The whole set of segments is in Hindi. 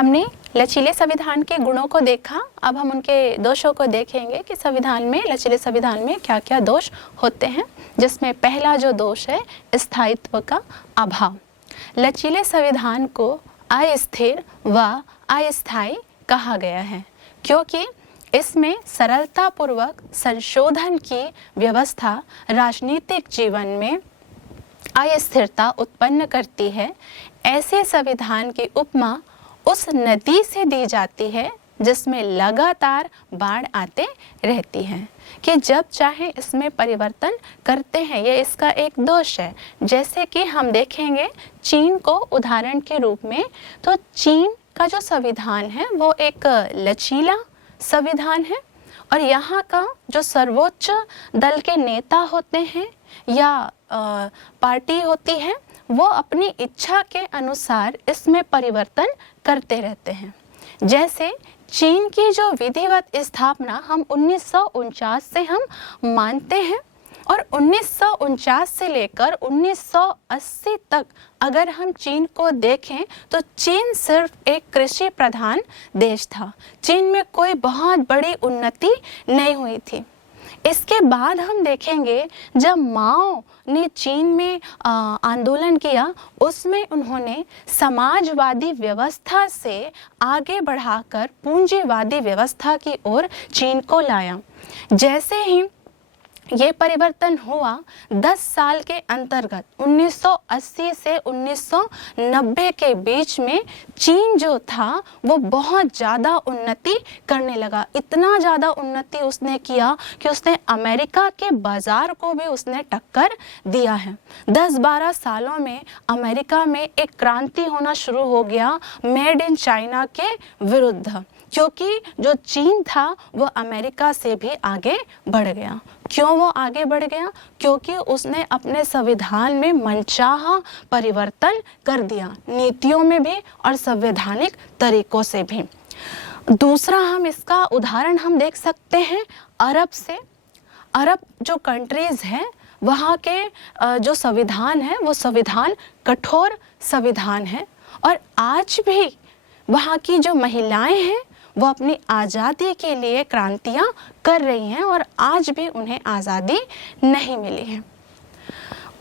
हमने लचीले संविधान के गुणों को देखा, अब हम उनके दोषों को देखेंगे कि संविधान में, लचीले संविधान में क्या क्या दोष होते हैं। जिसमें पहला जो दोष है स्थायित्व का अभाव। लचीले संविधान को अस्थिर व अस्थायी कहा गया है क्योंकि इसमें सरलतापूर्वक संशोधन की व्यवस्था राजनीतिक जीवन में अस्थिरता उत्पन्न करती है। ऐसे संविधान की उपमा उस नदी से दी जाती है जिसमें लगातार बाढ़ आते रहती है कि जब चाहे इसमें परिवर्तन करते हैं। ये इसका एक दोष है। जैसे कि हम देखेंगे चीन को उदाहरण के रूप में, तो चीन का जो संविधान है वो एक लचीला संविधान है और यहाँ का जो सर्वोच्च दल के नेता होते हैं या पार्टी होती है वो अपनी इच्छा के अनुसार इसमें परिवर्तन करते रहते हैं। जैसे चीन की जो विधिवत स्थापना हम 1949 से हम मानते हैं और 1949 से लेकर 1980 तक अगर हम चीन को देखें तो चीन सिर्फ एक कृषि प्रधान देश था। चीन में कोई बहुत बड़ी उन्नति नहीं हुई थी। इसके बाद हम देखेंगे जब माओ ने चीन में आंदोलन किया, उसमें उन्होंने समाजवादी व्यवस्था से आगे बढ़ाकर पूंजीवादी व्यवस्था की ओर चीन को लाया। जैसे ही ये परिवर्तन हुआ 10 साल के अंतर्गत 1980 से 1990 के बीच में चीन जो था वो बहुत ज़्यादा उन्नति करने लगा। इतना ज़्यादा उन्नति उसने किया कि उसने अमेरिका के बाज़ार को भी उसने टक्कर दिया है। 10-12 सालों में अमेरिका में एक क्रांति होना शुरू हो गया मेड इन चाइना के विरुद्ध, क्योंकि जो चीन था वो अमेरिका से भी आगे बढ़ गया। क्यों वो आगे बढ़ गया? क्योंकि उसने अपने संविधान में मनचाहा परिवर्तन कर दिया, नीतियों में भी और संवैधानिक तरीकों से भी। दूसरा हम इसका उदाहरण हम देख सकते हैं अरब से। अरब जो कंट्रीज़ हैं वहाँ के जो संविधान है वो संविधान कठोर संविधान है और आज भी वहाँ की जो महिलाएं हैं वो अपनी आज़ादी के लिए क्रांतियाँ कर रही हैं और आज भी उन्हें आज़ादी नहीं मिली है।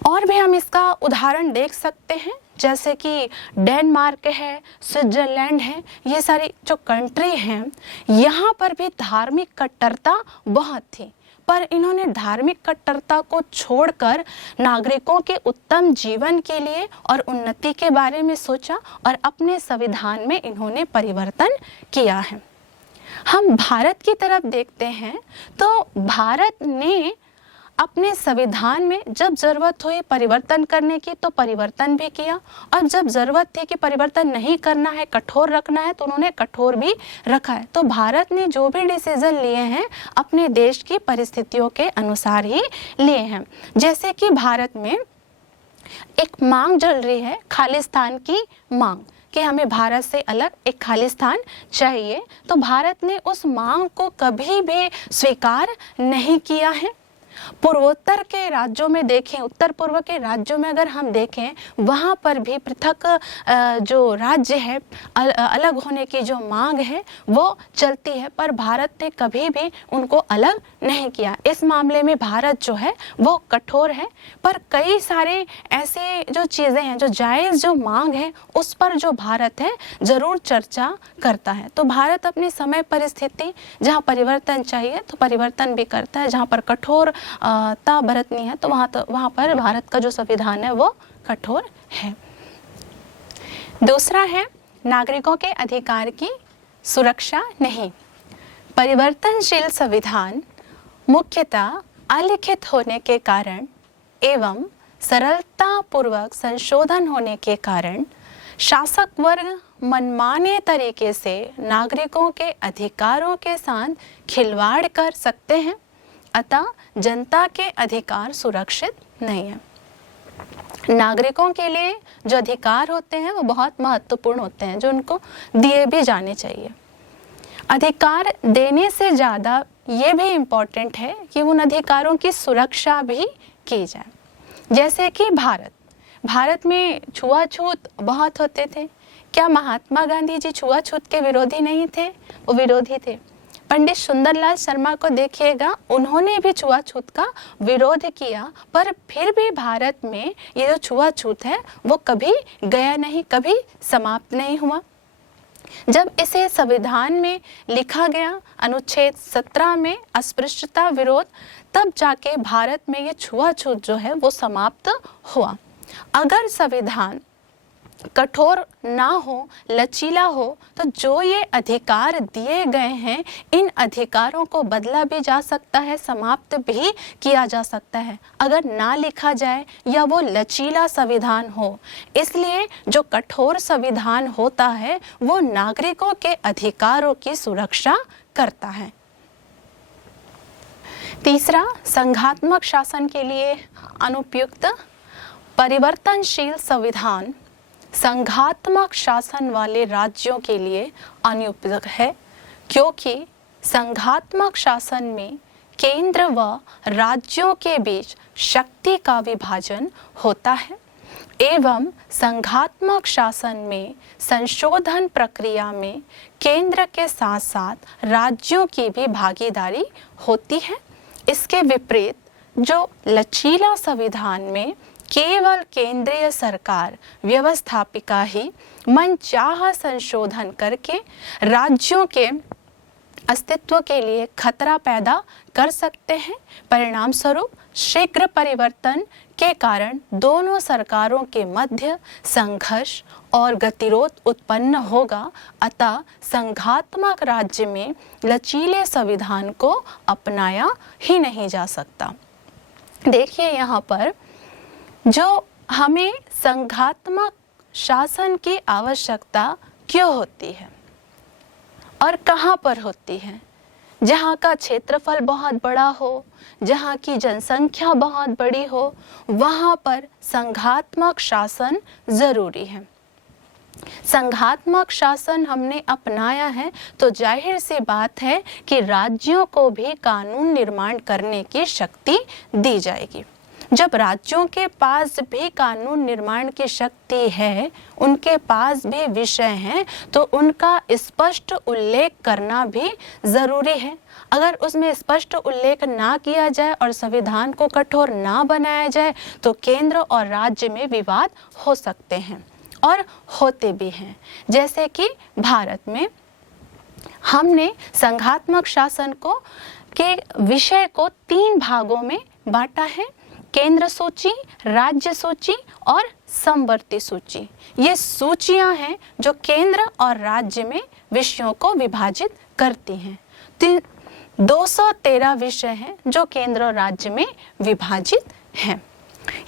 और भी हम इसका उदाहरण देख सकते हैं जैसे कि डेनमार्क है, स्विट्ज़रलैंड है, ये सारी जो कंट्री हैं यहाँ पर भी धार्मिक कट्टरता बहुत थी, पर इन्होंने धार्मिक कट्टरता को छोड़कर नागरिकों के उत्तम जीवन के लिए और उन्नति के बारे में सोचा और अपने संविधान में इन्होंने परिवर्तन किया है। हम भारत की तरफ देखते हैं तो भारत ने अपने संविधान में जब ज़रूरत हुई परिवर्तन करने की तो परिवर्तन भी किया और जब ज़रूरत थी कि परिवर्तन नहीं करना है, कठोर रखना है, तो उन्होंने कठोर भी रखा है। तो भारत ने जो भी डिसीज़न लिए हैं अपने देश की परिस्थितियों के अनुसार ही लिए हैं। जैसे कि भारत में एक मांग चल रही है खालिस्तान की मांग कि हमें भारत से अलग एक खालिस्तान चाहिए, तो भारत ने उस मांग को कभी भी स्वीकार नहीं किया है। पूर्वोत्तर के राज्यों में देखें, उत्तर पूर्व के राज्यों में अगर हम देखें वहाँ पर भी पृथक जो राज्य है अलग होने की जो मांग है वो चलती है, पर भारत ने कभी भी उनको अलग नहीं किया। इस मामले में भारत जो है वो कठोर है, पर कई सारे ऐसे जो चीज़ें हैं, जो जायज़ जो मांग है उस पर जो भारत है ज़रूर चर्चा करता है। तो भारत अपनी समय परिस्थिति जहाँ परिवर्तन चाहिए तो परिवर्तन भी करता है, जहाँ पर कठोर ता बरतनी है तो वहाँ पर भारत का जो संविधान है वो कठोर है। दूसरा है नागरिकों के अधिकार की सुरक्षा नहीं। परिवर्तनशील संविधान मुख्यतः अलिखित होने के कारण एवं सरलतापूर्वक संशोधन होने के कारण शासक वर्ग मनमाने तरीके से नागरिकों के अधिकारों के साथ खिलवाड़ कर सकते हैं, अतः जनता के अधिकार सुरक्षित नहीं है। नागरिकों के लिए जो अधिकार होते हैं वो बहुत महत्वपूर्ण होते हैं, जो उनको दिए भी जाने चाहिए। अधिकार देने से ज़्यादा ये भी इम्पोर्टेंट है कि उन अधिकारों की सुरक्षा भी की जाए। जैसे कि भारत में छुआछूत बहुत होते थे, क्या महात्मा गांधी जी छुआछूत के विरोधी नहीं थे? वो विरोधी थे। पंडित सुंदरलाल शर्मा को देखिएगा, उन्होंने भी छुआछूत का विरोध किया, पर फिर भी भारत में ये जो छुआछूत है वो कभी गया नहीं, कभी समाप्त नहीं हुआ। जब इसे संविधान में लिखा गया, अनुच्छेद 17 में अस्पृश्यता विरोध, तब जाके भारत में ये छुआछूत जो है वो समाप्त हुआ। अगर संविधान कठोर ना हो, लचीला हो, तो जो ये अधिकार दिए गए हैं, इन अधिकारों को बदला भी जा सकता है, समाप्त भी किया जा सकता है, अगर ना लिखा जाए या वो लचीला संविधान हो। इसलिए जो कठोर संविधान होता है वो नागरिकों के अधिकारों की सुरक्षा करता है। तीसरा, संघात्मक शासन के लिए अनुपयुक्त। परिवर्तनशील संविधान संघात्मक शासन वाले राज्यों के लिए अनुपयुक्त है, क्योंकि संघात्मक शासन में केंद्र व राज्यों के बीच शक्ति का विभाजन होता है एवं संघात्मक शासन में संशोधन प्रक्रिया में केंद्र के साथ साथ राज्यों की भी भागीदारी होती है। इसके विपरीत जो लचीला संविधान में केवल केंद्रीय सरकार व्यवस्थापिका ही मनचाहा संशोधन करके राज्यों के अस्तित्व के लिए खतरा पैदा कर सकते हैं। परिणाम स्वरूप शीघ्र परिवर्तन के कारण दोनों सरकारों के मध्य संघर्ष और गतिरोध उत्पन्न होगा। अतः संघात्मक राज्य में लचीले संविधान को अपनाया ही नहीं जा सकता। देखिए यहाँ पर जो हमें संघात्मक शासन की आवश्यकता क्यों होती है और कहाँ पर होती है? जहाँ का क्षेत्रफल बहुत बड़ा हो, जहाँ की जनसंख्या बहुत बड़ी हो, वहाँ पर संघात्मक शासन जरूरी है। संघात्मक शासन हमने अपनाया है तो जाहिर सी बात है कि राज्यों को भी कानून निर्माण करने की शक्ति दी जाएगी। जब राज्यों के पास भी कानून निर्माण की शक्ति है, उनके पास भी विषय हैं, तो उनका स्पष्ट उल्लेख करना भी ज़रूरी है। अगर उसमें स्पष्ट उल्लेख ना किया जाए और संविधान को कठोर ना बनाया जाए तो केंद्र और राज्य में विवाद हो सकते हैं और होते भी हैं। जैसे कि भारत में हमने संघात्मक शासन को के विषय को 3 भागों में बांटा है: केंद्र सूची, राज्य सूची और समवर्ती सूची। ये सूचियां हैं जो केंद्र और राज्य में विषयों को विभाजित करती हैं। 213 विषय हैं जो केंद्र और राज्य में विभाजित हैं।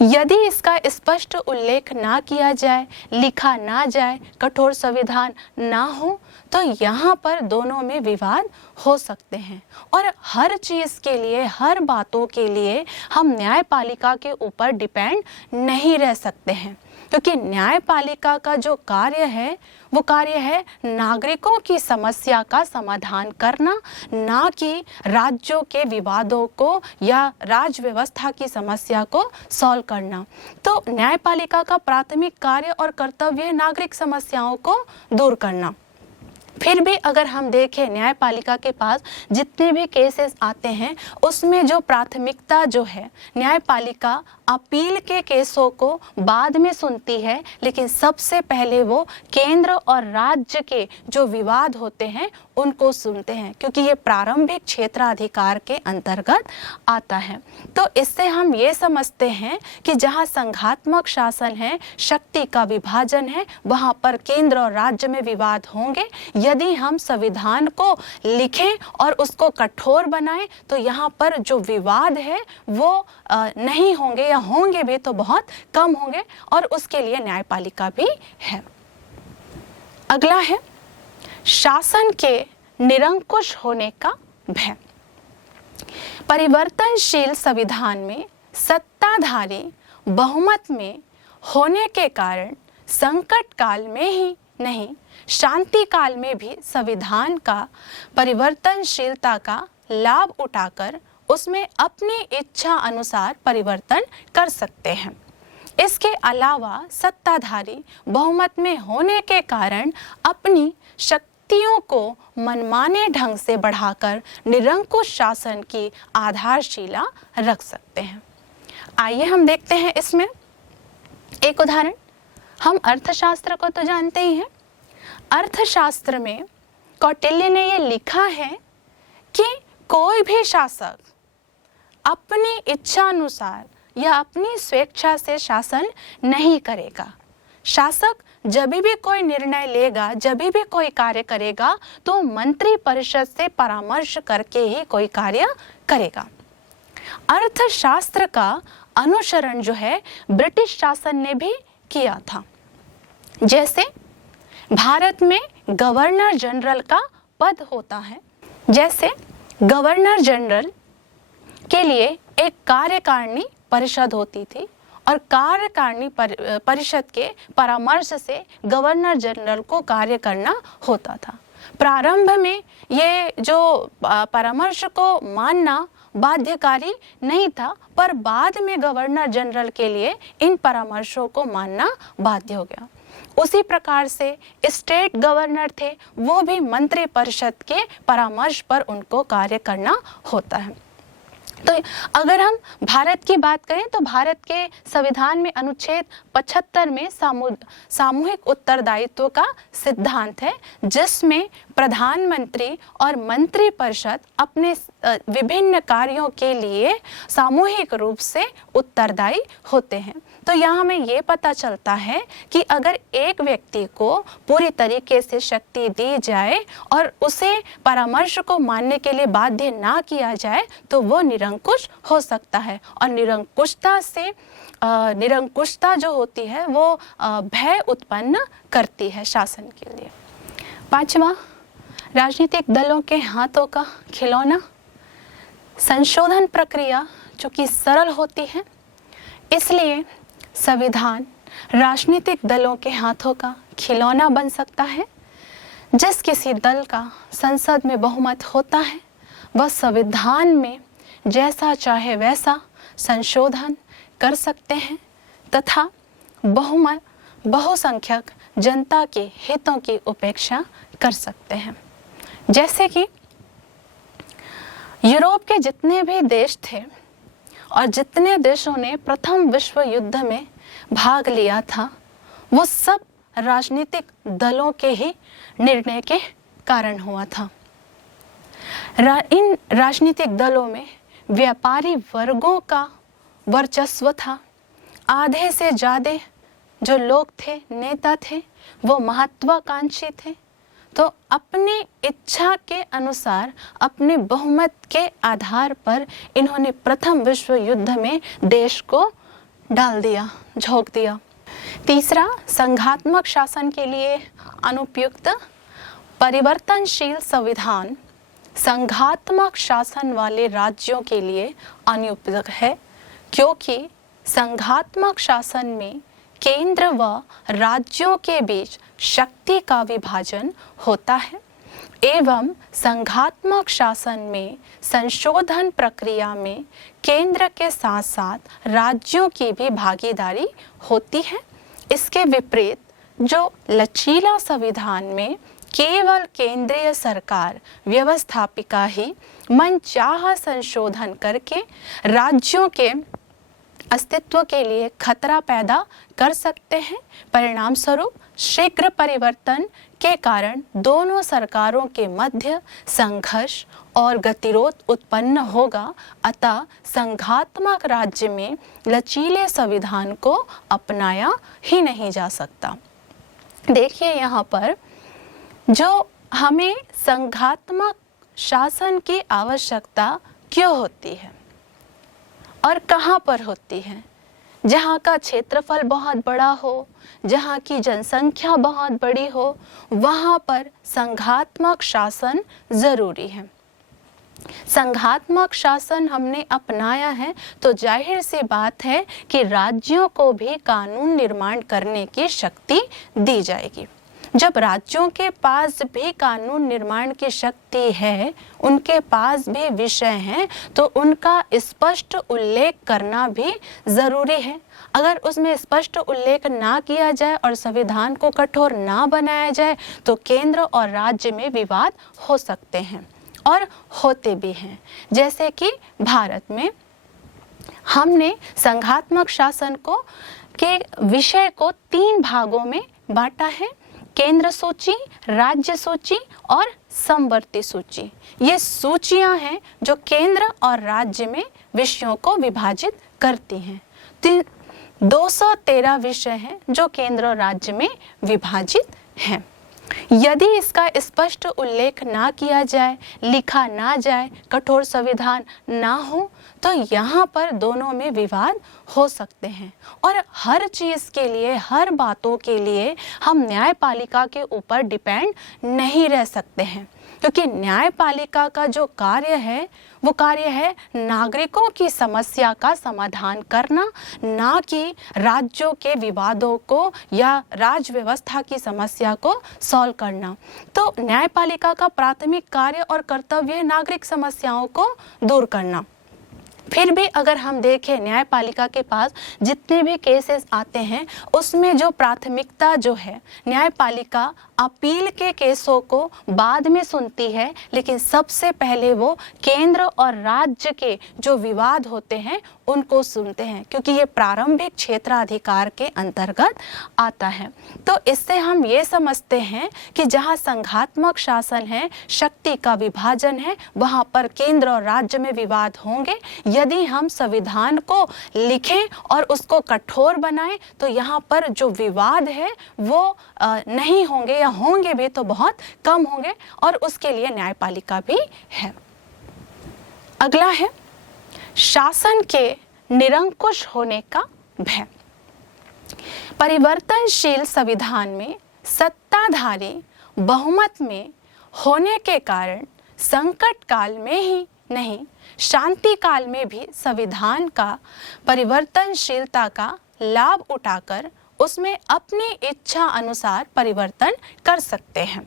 यदि इसका स्पष्ट उल्लेख ना किया जाए, लिखा ना जाए, कठोर संविधान ना हो, तो यहाँ पर दोनों में विवाद हो सकते हैं। और हर चीज़ के लिए, हर बातों के लिए हम न्यायपालिका के ऊपर डिपेंड नहीं रह सकते हैं, क्योंकि न्यायपालिका का जो कार्य है वो कार्य है नागरिकों की समस्या का समाधान करना, ना कि राज्यों के विवादों को या राज्य व्यवस्था की समस्या को सॉल्व करना। तो न्यायपालिका का प्राथमिक कार्य और कर्तव्य है नागरिक समस्याओं को दूर करना। फिर भी अगर हम देखें न्यायपालिका के पास जितने भी केसेस आते हैं उसमें जो प्राथमिकता जो है, न्यायपालिका अपील के केसों को बाद में सुनती है, लेकिन सबसे पहले वो केंद्र और राज्य के जो विवाद होते हैं उनको सुनते हैं, क्योंकि ये प्रारंभिक क्षेत्राधिकार के अंतर्गत आता है। तो इससे हम ये समझते हैं कि जहाँ संघात्मक शासन है, शक्ति का विभाजन है, वहाँ पर केंद्र और राज्य में विवाद होंगे। यदि हम संविधान को लिखें और उसको कठोर बनाएं तो यहाँ पर जो विवाद है वो नहीं होंगे, या होंगे भी तो बहुत कम होंगे, और उसके लिए न्यायपालिका भी है। अगला है शासन के निरंकुश होने का भय। परिवर्तनशील संविधान में सत्ताधारी बहुमत में होने के कारण संकट काल में ही नहीं, शांति काल में भी संविधान का परिवर्तनशीलता का लाभ उठाकर उसमें अपनी इच्छा अनुसार परिवर्तन कर सकते हैं। इसके अलावा सत्ताधारी बहुमत में होने के कारण अपनी शक्तियों को मनमाने ढंग से बढ़ाकर निरंकुश शासन की आधारशिला रख सकते हैं। आइए हम देखते हैं इसमें एक उदाहरण। हम अर्थशास्त्र को तो जानते ही हैं। अर्थशास्त्र में कौटिल्य ने ये लिखा है कि कोई भी शासक अपनी इच्छा अनुसार या अपनी स्वेच्छा से शासन नहीं करेगा। शासक जब भी कोई निर्णय लेगा, जब भी कोई कार्य करेगा, तो मंत्री परिषद से परामर्श करके ही कोई कार्य करेगा। अर्थशास्त्र का अनुसरण जो है ब्रिटिश शासन ने भी किया था। जैसे भारत में गवर्नर जनरल का पद होता है। जैसे गवर्नर जनरल के लिए एक कार्यकारिणी परिषद होती थी और कार्यकारिणी परिषद के परामर्श से गवर्नर जनरल को कार्य करना होता था। प्रारंभ में ये जो परामर्श को मानना बाध्यकारी नहीं था, पर बाद में गवर्नर जनरल के लिए इन परामर्शों को मानना बाध्य हो गया। उसी प्रकार से स्टेट गवर्नर थे, वो भी मंत्री परिषद के परामर्श पर उनको कार्य करना होता है। तो अगर हम भारत की बात करें तो भारत के संविधान में अनुच्छेद 75 में सामूहिक उत्तरदायित्व का सिद्धांत है, जिसमें प्रधानमंत्री और मंत्री परिषद अपने विभिन्न कार्यों के लिए सामूहिक रूप से उत्तरदायी होते हैं। तो यहाँ हमें ये पता चलता है कि अगर एक व्यक्ति को पूरी तरीके से शक्ति दी जाए और उसे परामर्श को मानने के लिए बाध्य ना किया जाए तो वो निरंकुश हो सकता है। और निरंकुशता जो होती है वो भय उत्पन्न करती है शासन के लिए। पांचवा, राजनीतिक दलों के हाथों का खिलौना। संशोधन प्रक्रिया जो कि सरल होती है, इसलिए संविधान राजनीतिक दलों के हाथों का खिलौना बन सकता है। जिस किसी दल का संसद में बहुमत होता है वह संविधान में जैसा चाहे वैसा संशोधन कर सकते हैं तथा बहुसंख्यक जनता के हितों की उपेक्षा कर सकते हैं। जैसे कि यूरोप के जितने भी देश थे और जितने देशों ने प्रथम विश्व युद्ध में भाग लिया था, वो सब राजनीतिक दलों के ही निर्णय के कारण हुआ था। इन राजनीतिक दलों में व्यापारी वर्गों का वर्चस्व था। आधे से ज़्यादा जो लोग थे, नेता थे, वो महत्वाकांक्षी थे। तो अपनी इच्छा के अनुसार, अपने बहुमत के आधार पर इन्होंने प्रथम विश्व युद्ध में देश को डाल दिया, झोंक दिया। तीसरा, संघात्मक शासन के लिए अनुपयुक्त। परिवर्तनशील संविधान संघात्मक शासन वाले राज्यों के लिए अनुपयुक्त है, क्योंकि संघात्मक शासन में केंद्र व राज्यों के बीच शक्ति का विभाजन होता है एवं संघात्मक शासन में संशोधन प्रक्रिया में केंद्र के साथ साथ राज्यों की भी भागीदारी होती है। इसके विपरीत जो लचीला संविधान में केवल केंद्रीय सरकार व्यवस्थापिका ही मनचाहा संशोधन करके राज्यों के अस्तित्व के लिए खतरा पैदा कर सकते हैं। परिणाम स्वरूप शीघ्र परिवर्तन के कारण दोनों सरकारों के मध्य संघर्ष और गतिरोध उत्पन्न होगा। अतः संघात्मक राज्य में लचीले संविधान को अपनाया ही नहीं जा सकता। देखिए यहाँ पर जो हमें संघात्मक शासन की आवश्यकता क्यों होती है और कहाँ पर होती है। जहाँ का क्षेत्रफल बहुत बड़ा हो, जहाँ की जनसंख्या बहुत बड़ी हो, वहाँ पर संघात्मक शासन ज़रूरी है। संघात्मक शासन हमने अपनाया है तो जाहिर सी बात है कि राज्यों को भी कानून निर्माण करने की शक्ति दी जाएगी। जब राज्यों के पास भी कानून निर्माण की शक्ति है, उनके पास भी विषय हैं, तो उनका स्पष्ट उल्लेख करना भी ज़रूरी है। अगर उसमें स्पष्ट उल्लेख ना किया जाए और संविधान को कठोर ना बनाया जाए तो केंद्र और राज्य में विवाद हो सकते हैं और होते भी हैं। जैसे कि भारत में हमने संघात्मक शासन के विषय को 3 भागों में बांटा है, केंद्र सूची, राज्य सूची और समवर्ती सूची। ये सूचियां हैं जो केंद्र और राज्य में विषयों को विभाजित करती हैं। 213 विषय हैं जो केंद्र और राज्य में विभाजित हैं। यदि इसका स्पष्ट उल्लेख ना किया जाए, लिखा ना जाए, कठोर संविधान ना हो, तो यहाँ पर दोनों में विवाद हो सकते हैं। और हर चीज़ के लिए, हर बातों के लिए हम न्यायपालिका के ऊपर डिपेंड नहीं रह सकते हैं, क्योंकि न्यायपालिका का जो कार्य है वो कार्य है नागरिकों की समस्या का समाधान करना, ना कि राज्यों के विवादों को या राज्य व्यवस्था की समस्या को सॉल्व करना। तो न्यायपालिका का प्राथमिक कार्य और कर्तव्य है नागरिक समस्याओं को दूर करना। फिर भी अगर हम देखें न्यायपालिका के पास जितने भी केसेस आते हैं उसमें जो प्राथमिकता जो है, न्यायपालिका अपील के केसों को बाद में सुनती है, लेकिन सबसे पहले वो केंद्र और राज्य के जो विवाद होते हैं उनको सुनते हैं, क्योंकि ये प्रारंभिक क्षेत्राधिकार के अंतर्गत आता है। तो इससे हम ये समझते हैं कि जहाँ संघात्मक शासन है, शक्ति का विभाजन है, वहाँ पर केंद्र और राज्य में विवाद होंगे। यदि हम संविधान को लिखें और उसको कठोर बनाएं तो यहाँ पर जो विवाद है वो नहीं होंगे, या होंगे भी तो बहुत कम होंगे, और उसके लिए न्यायपालिका भी है। अगला है शासन के निरंकुश होने का भय। परिवर्तनशील संविधान में सत्ताधारी बहुमत में होने के कारण संकट काल में ही नहीं, शांति काल में भी संविधान का परिवर्तनशीलता का लाभ उठाकर उसमें अपनी इच्छा अनुसार परिवर्तन कर सकते हैं।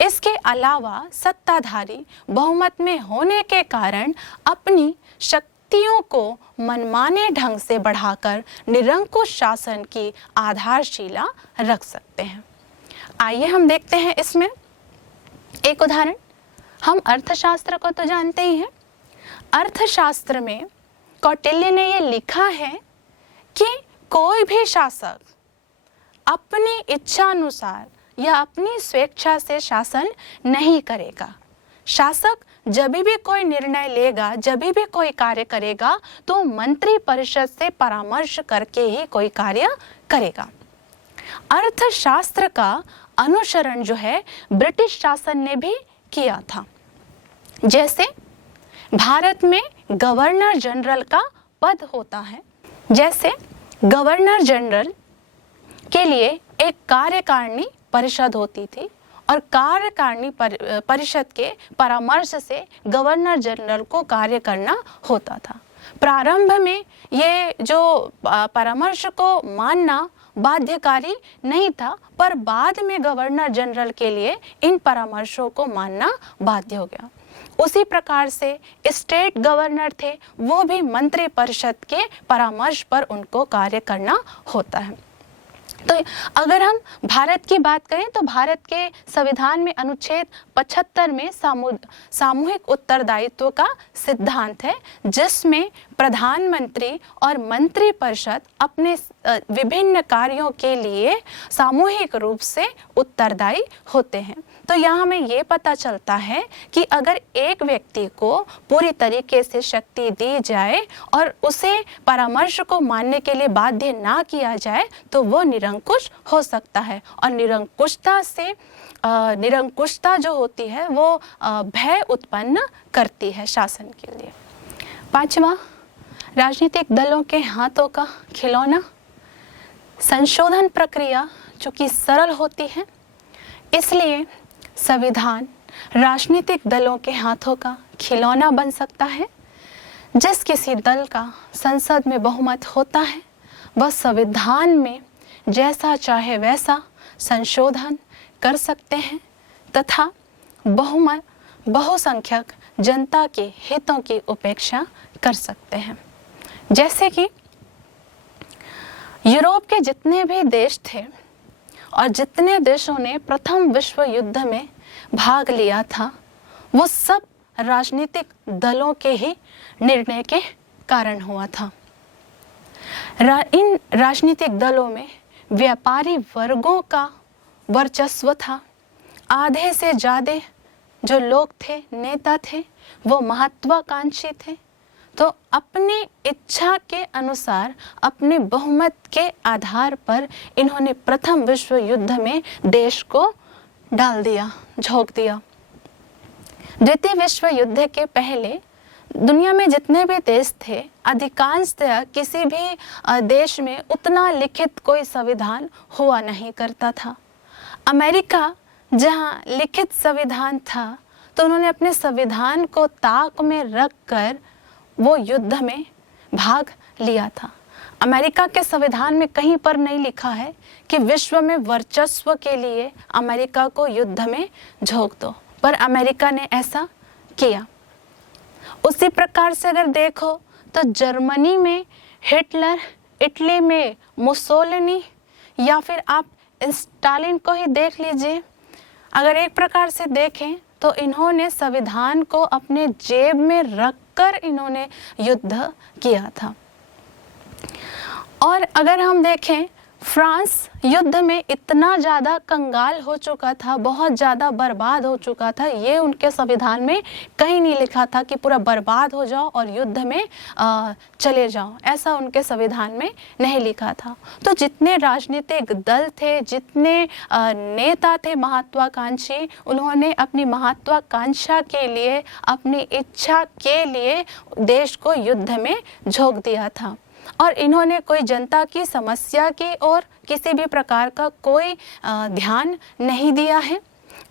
इसके अलावा सत्ताधारी बहुमत में होने के कारण अपनी शक्तियों को मनमाने ढंग से बढ़ाकर निरंकुश शासन की आधारशिला रख सकते हैं। आइए हम देखते हैं इसमें एक उदाहरण। हम अर्थशास्त्र को तो जानते ही हैं। अर्थशास्त्र में कौटिल्य ने ये लिखा है कि कोई भी शासक अपनी इच्छा अनुसार या अपनी स्वेच्छा से शासन नहीं करेगा। शासक जब भी कोई निर्णय लेगा, जब भी कोई कार्य करेगा, तो मंत्री परिषद से परामर्श करके ही कोई कार्य करेगा। अर्थशास्त्र का अनुसरण जो है ब्रिटिश शासन ने भी किया था। जैसे भारत में गवर्नर जनरल का पद होता है, जैसे गवर्नर जनरल के लिए एक कार्यकारिणी परिषद होती थी और कार्यकारिणी परिषद के परामर्श से गवर्नर जनरल को कार्य करना होता था। प्रारंभ में ये जो परामर्श को मानना बाध्यकारी नहीं था, पर बाद में गवर्नर जनरल के लिए इन परामर्शों को मानना बाध्य हो गया। उसी प्रकार से स्टेट गवर्नर थे, वो भी मंत्री परिषद के परामर्श पर उनको कार्य करना होता है। तो अगर हम भारत की बात करें तो भारत के संविधान में अनुच्छेद 75 में सामूहिक उत्तरदायित्व का सिद्धांत है, जिसमें प्रधानमंत्री और मंत्री परिषद अपने विभिन्न कार्यों के लिए सामूहिक रूप से उत्तरदायी होते हैं। तो यहाँ हमें ये पता चलता है कि अगर एक व्यक्ति को पूरी तरीके से शक्ति दी जाए और उसे परामर्श को मानने के लिए बाध्य ना किया जाए तो वो निरंकुश हो सकता है। और निरंकुशता जो होती है वो भय उत्पन्न करती है शासन के लिए। 5वां, राजनीतिक दलों के हाथों का खिलौना। संशोधन प्रक्रिया जो कि सरल होती है, इसलिए संविधान राजनीतिक दलों के हाथों का खिलौना बन सकता है। जिस किसी दल का संसद में बहुमत होता है वह संविधान में जैसा चाहे वैसा संशोधन कर सकते हैं तथा बहुसंख्यक जनता के हितों की उपेक्षा कर सकते हैं। जैसे कि यूरोप के जितने भी देश थे और जितने देशों ने प्रथम विश्व युद्ध में भाग लिया था, वो सब राजनीतिक दलों के ही निर्णय के कारण हुआ था। इन राजनीतिक दलों में व्यापारी वर्गों का वर्चस्व था। आधे से ज़्यादा जो लोग थे, नेता थे, वो महत्वाकांक्षी थे। तो अपनी इच्छा के अनुसार, अपने बहुमत के आधार पर इन्होंने प्रथम विश्व युद्ध में देश को डाल दिया, झोंक दिया। द्वितीय विश्व युद्ध के पहले दुनिया में जितने भी देश थे, अधिकांशतः किसी भी देश में उतना लिखित कोई संविधान हुआ नहीं करता था। अमेरिका जहाँ लिखित संविधान था, तो उन्होंने अपने संविधान को ताक में रखकर वो युद्ध में भाग लिया था। अमेरिका के संविधान में कहीं पर नहीं लिखा है कि विश्व में वर्चस्व के लिए अमेरिका को युद्ध में झोंक दो, पर अमेरिका ने ऐसा किया। उसी प्रकार से अगर देखो तो जर्मनी में हिटलर, इटली में मुसोलिनी, या फिर आप स्टालिन को ही देख लीजिए। अगर एक प्रकार से देखें तो इन्होंने संविधान को अपने जेब में रखकर इन्होंने युद्ध किया था। और अगर हम देखें, फ्रांस युद्ध में इतना ज़्यादा कंगाल हो चुका था, बहुत ज़्यादा बर्बाद हो चुका था। ये उनके संविधान में कहीं नहीं लिखा था कि पूरा बर्बाद हो जाओ और युद्ध में चले जाओ, ऐसा उनके संविधान में नहीं लिखा था। तो जितने राजनीतिक दल थे, जितने नेता थे महत्वाकांक्षी, उन्होंने अपनी महत्वाकांक्षा के लिए, अपनी इच्छा के लिए देश को युद्ध में झोंक दिया था। और इन्होंने कोई जनता की समस्या की और किसी भी प्रकार का कोई ध्यान नहीं दिया है।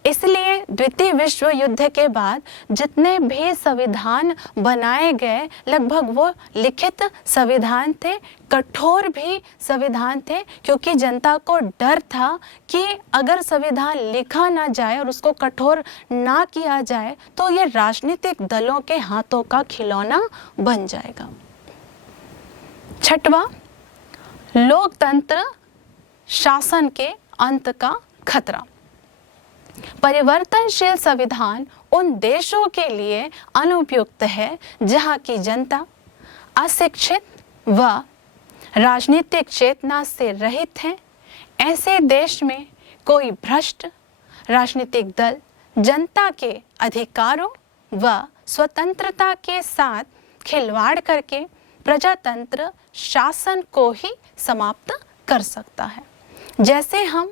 इसलिए द्वितीय विश्व युद्ध के बाद जितने भी संविधान बनाए गए, लगभग वो लिखित संविधान थे, कठोर भी संविधान थे, क्योंकि जनता को डर था कि अगर संविधान लिखा ना जाए और उसको कठोर ना किया जाए तो ये राजनीतिक दलों के हाथों का खिलौना बन जाएगा। छठवां, लोकतंत्र शासन के अंत का खतरा। परिवर्तनशील संविधान उन देशों के लिए अनुपयुक्त है जहां की जनता अशिक्षित व राजनीतिक चेतना से रहित है। ऐसे देश में कोई भ्रष्ट राजनीतिक दल जनता के अधिकारों व स्वतंत्रता के साथ खिलवाड़ करके प्रजातंत्र शासन को ही समाप्त कर सकता है। जैसे हम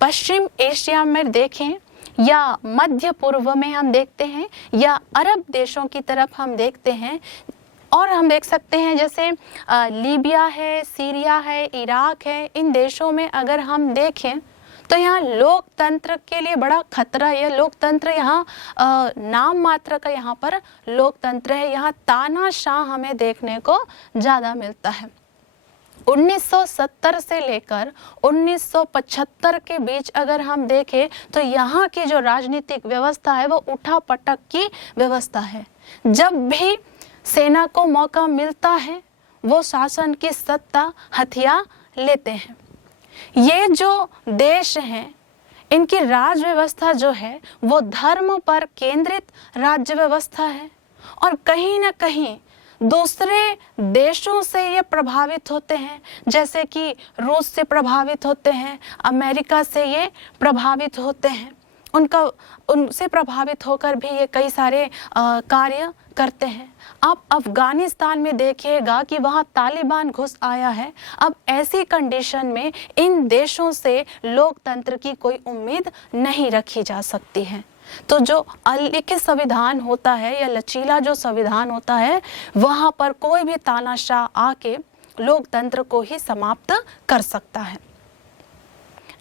पश्चिम एशिया में देखें या मध्य पूर्व में हम देखते हैं या अरब देशों की तरफ हम देखते हैं, और हम देख सकते हैं जैसे लीबिया है, सीरिया है, इराक है। इन देशों में अगर हम देखें तो यहाँ लोकतंत्र के लिए बड़ा खतरा है। लोकतंत्र यहाँ नाम मात्र का यहाँ पर लोकतंत्र है। यहाँ तानाशाह हमें देखने को ज़्यादा मिलता है। 1970 से लेकर 1975 के बीच अगर हम देखें तो यहाँ की जो राजनीतिक व्यवस्था है वो उठापटक की व्यवस्था है। जब भी सेना को मौका मिलता है वो शासन की सत्ता हथिया लेते हैं। ये जो देश हैं, इनकी राज व्यवस्था जो है वो धर्म पर केंद्रित राज्य व्यवस्था है, और कहीं ना कहीं दूसरे देशों से ये प्रभावित होते हैं। जैसे कि रूस से प्रभावित होते हैं, अमेरिका से ये प्रभावित होते हैं। उनसे प्रभावित होकर भी ये कई सारे कार्य करते हैं। आप अफगानिस्तान में देखिएगा कि वहाँ तालिबान घुस आया है। अब ऐसी कंडीशन में इन देशों से लोकतंत्र की कोई उम्मीद नहीं रखी जा सकती है। तो जो अलिखित संविधान होता है या लचीला जो संविधान होता है, वहाँ पर कोई भी तानाशाह आके लोकतंत्र को ही समाप्त कर सकता है।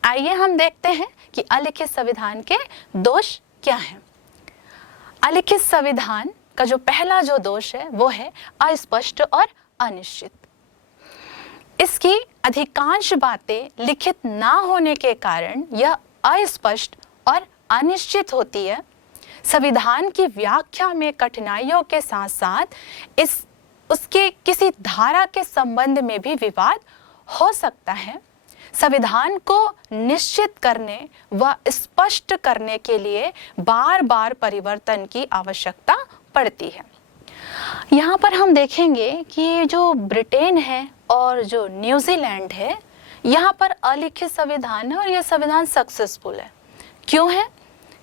आइए हम देखते हैं कि अलिखित संविधान के दोष क्या हैं। अलिखित संविधान का जो पहला जो दोष है वो है अस्पष्ट और अनिश्चित। इसकी अधिकांश बातें लिखित ना होने के कारण यह अस्पष्ट और अनिश्चित होती है। संविधान की व्याख्या में कठिनाइयों के साथ साथ उसके किसी धारा के संबंध में भी विवाद हो सकता है। संविधान को निश्चित करने व स्पष्ट करने के लिए बार बार परिवर्तन की आवश्यकता पड़ती है। यहाँ पर हम देखेंगे कि जो ब्रिटेन है और जो न्यूजीलैंड है, यहाँ पर अलिखित संविधान है और यह संविधान सक्सेसफुल है। क्यों है?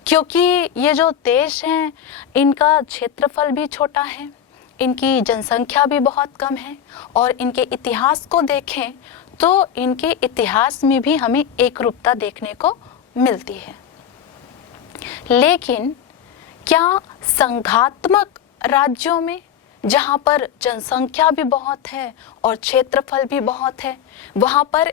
क्योंकि ये जो देश हैं इनका क्षेत्रफल भी छोटा है, इनकी जनसंख्या भी बहुत कम है और इनके इतिहास को देखें तो इनके इतिहास में भी हमें एकरूपता देखने को मिलती है। लेकिन क्या संघात्मक राज्यों में, जहाँ पर जनसंख्या भी बहुत है और क्षेत्रफल भी बहुत है, वहाँ पर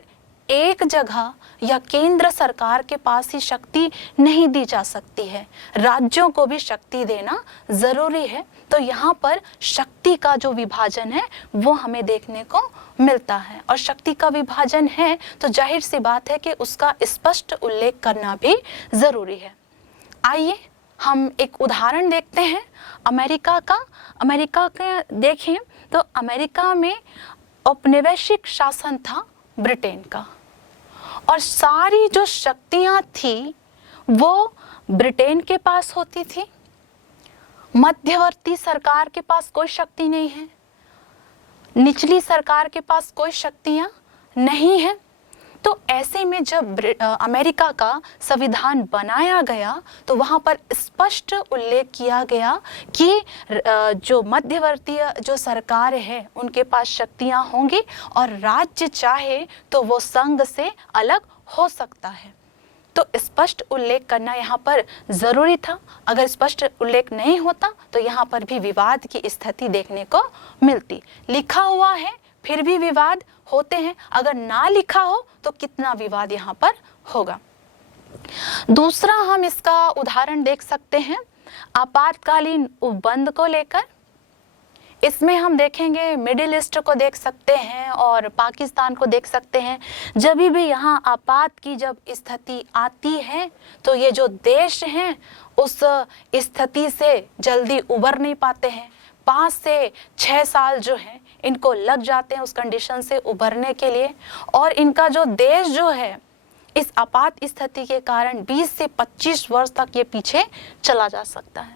एक जगह या केंद्र सरकार के पास ही शक्ति नहीं दी जा सकती है, राज्यों को भी शक्ति देना जरूरी है। तो यहाँ पर शक्ति का जो विभाजन है वो हमें देखने को मिलता है, और शक्ति का विभाजन है तो जाहिर सी बात है कि उसका स्पष्ट उल्लेख करना भी जरूरी है। आइए हम एक उदाहरण देखते हैं अमेरिका का। अमेरिका का देखें तो अमेरिका में औपनिवेशिक शासन था ब्रिटेन का, और सारी जो शक्तियां थी वो ब्रिटेन के पास होती थी। मध्यवर्ती सरकार के पास कोई शक्ति नहीं है, निचली सरकार के पास कोई शक्तियां नहीं है। तो ऐसे में जब अमेरिका का संविधान बनाया गया तो वहाँ पर स्पष्ट उल्लेख किया गया कि जो मध्यवर्ती जो सरकार है उनके पास शक्तियाँ होंगी और राज्य चाहे तो वो संघ से अलग हो सकता है। तो स्पष्ट उल्लेख करना यहाँ पर ज़रूरी था। अगर स्पष्ट उल्लेख नहीं होता तो यहाँ पर भी विवाद की स्थिति देखने को मिलती। लिखा हुआ है फिर भी विवाद होते हैं, अगर ना लिखा हो तो कितना विवाद यहाँ पर होगा। दूसरा हम इसका उदाहरण देख सकते हैं आपातकालीन उपबंध को लेकर। इसमें हम देखेंगे मिडिल ईस्ट को देख सकते हैं और पाकिस्तान को देख सकते हैं। जब भी यहाँ आपात की जब स्थिति आती है तो ये जो देश हैं उस स्थिति से जल्दी उबर नहीं पाते हैं। 5 से 6 साल जो है इनको लग जाते हैं उस कंडीशन से उभरने के लिए, और इनका जो देश जो है इस आपात स्थिति के कारण 20 से 25 वर्ष तक ये पीछे चला जा सकता है।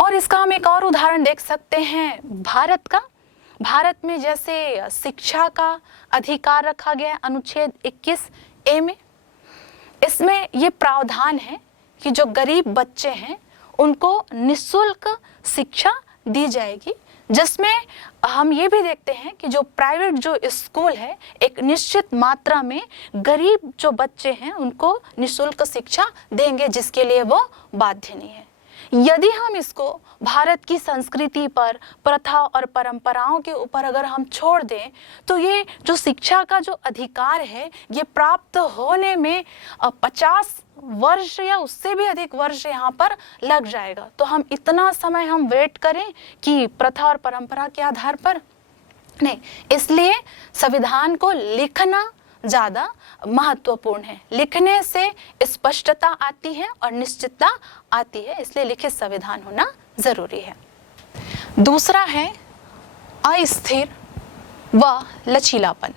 और इसका हम एक और उदाहरण देख सकते हैं भारत का। भारत में जैसे शिक्षा का अधिकार रखा गया है अनुच्छेद 21A में, इसमें ये प्रावधान है कि जो गरीब बच्चे हैं उनको निःशुल्क शिक्षा दी जाएगी, जिसमें हम ये भी देखते हैं कि जो प्राइवेट जो स्कूल है एक निश्चित मात्रा में गरीब जो बच्चे हैं उनको निःशुल्क शिक्षा देंगे, जिसके लिए वो बाध्य नहीं है। यदि हम इसको भारत की संस्कृति पर, प्रथा और परंपराओं के ऊपर अगर हम छोड़ दें तो ये जो शिक्षा का जो अधिकार है ये प्राप्त होने में 50 वर्ष या उससे भी अधिक वर्ष यहाँ पर लग जाएगा। तो हम इतना समय हम वेट करें कि प्रथा और परंपरा के आधार पर नहीं, इसलिए संविधान को लिखना ज़्यादा महत्वपूर्ण है। लिखने से स्पष्टता आती है और निश्चितता आती है, इसलिए लिखित संविधान होना ज़रूरी है। दूसरा है अस्थिर व लचीलापन।